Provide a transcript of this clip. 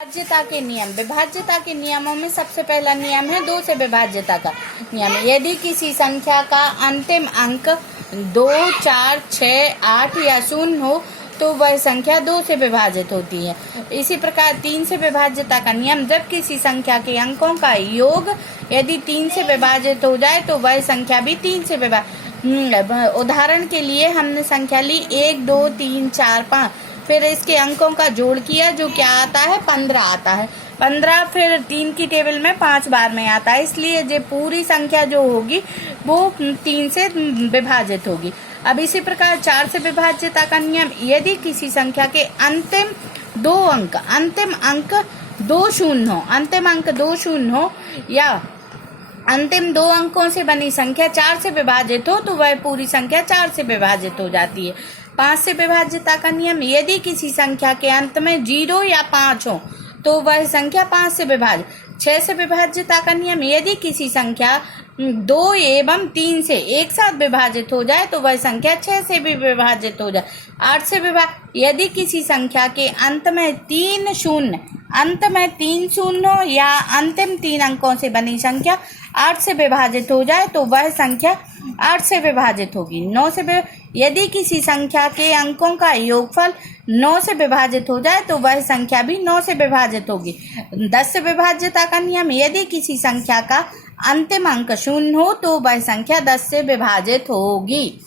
विभाज्यता के नियम। विभाज्यता के नियमों में सबसे पहला नियम है 2 से विभाज्यता का नियम। यदि किसी संख्या का अंतिम अंक 2, 4, 6, 8 या 0 हो तो वह संख्या 2 से विभाजित होती है। इसी प्रकार 3 से विभाज्यता का नियम, जब किसी संख्या के अंकों का योग यदि 3 से विभाजित हो जाए तो वह संख्या भी 3 से विभाजित। उदाहरण के लिए हमने संख्या ली 1, 2, 3, 4, 5, फिर इसके अंकों का जोड़ किया जो क्या आता है 15 आता है। 15 फिर 3 की टेबल में 5 बार में आता है, इसलिए जो पूरी संख्या जो होगी वो 3 से विभाजित होगी। अब इसी प्रकार 4 से विभाज्यता का नियम, यदि किसी संख्या के अंतिम अंक 2 शून्य हो या अंतिम 2 अंकों से बनी संख्या 4 से विभाजित हो तो वह पूरी संख्या 4 से विभाजित हो जाती है। 5 से विभाज्यता का नियम, यदि किसी संख्या के अंत में 0 या 5 हो तो वह संख्या 5 से विभाजित। 6 से विभाज्यता का नियम, यदि किसी संख्या 2 एवं 3 से एक साथ विभाजित हो जाए तो वह संख्या 6 से भी विभाजित हो जाए। 8 से यदि किसी संख्या के अंत में 3 शून्य हो या अंतिम 3 अंकों से बनी संख्या 8 से विभाजित हो जाए तो वह संख्या 8 से विभाजित होगी। 9 से यदि किसी संख्या के अंकों का योगफल 9 से विभाजित हो जाए तो वह संख्या भी 9 से विभाजित होगी। 10 से विभाज्यता का नियम, यदि किसी संख्या का अंतिम अंक 0 हो तो वह संख्या 10 से विभाजित होगी।